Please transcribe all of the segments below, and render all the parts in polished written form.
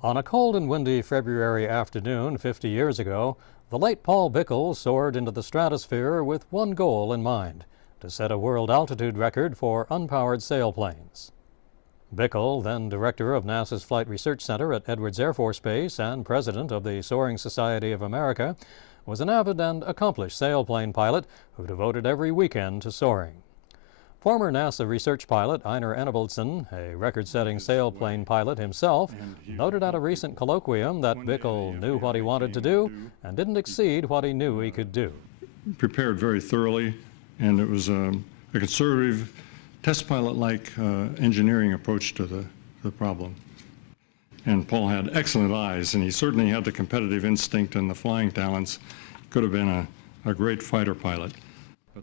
On a cold and windy February afternoon 50 years ago, the late Paul Bikle soared into the stratosphere with one goal in mind: to set a world altitude record for unpowered sailplanes. Bikle, then director of NASA's Flight Research Center at Edwards Air Force Base and president of the Soaring Society of America, was an avid and accomplished sailplane pilot who devoted every weekend to soaring. Former NASA research pilot Einar Enevoldsen, a record-setting sailplane pilot himself, noted at a recent colloquium that Bikle knew what he wanted to do and didn't exceed what he knew he could do. Prepared very thoroughly, and it was a conservative, test pilot-like engineering approach to the problem. And Paul had excellent eyes, and he certainly had the competitive instinct and the flying talents. Could have been a great fighter pilot.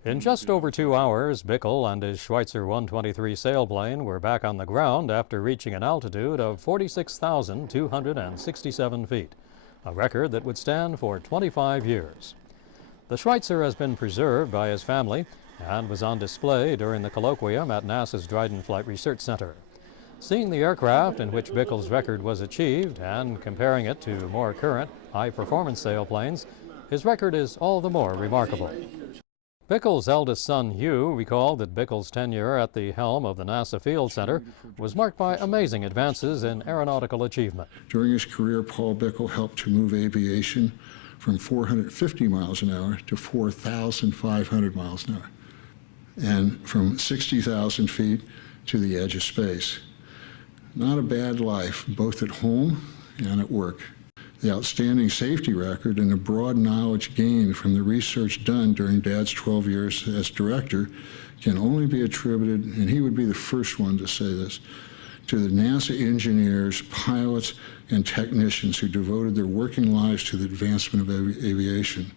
In just over 2 hours, Bikle and his Schweizer 123 sailplane were back on the ground after reaching an altitude of 46,267 feet, a record that would stand for 25 years. The Schweizer has been preserved by his family and was on display during the colloquium at NASA's Dryden Flight Research Center. Seeing the aircraft in which Bikle's record was achieved and comparing it to more current, high-performance sailplanes, his record is all the more remarkable. Bikle's eldest son, Hugh, recalled that Bikle's tenure at the helm of the NASA Field Center was marked by amazing advances in aeronautical achievement. During his career, Paul Bikle helped to move aviation from 450 miles an hour to 4,500 miles an hour, and from 60,000 feet to the edge of space. Not a bad life, both at home and at work. The outstanding safety record and the broad knowledge gained from the research done during Dad's 12 years as director can only be attributed, and he would be the first one to say this, to the NASA engineers, pilots, and technicians who devoted their working lives to the advancement of aviation.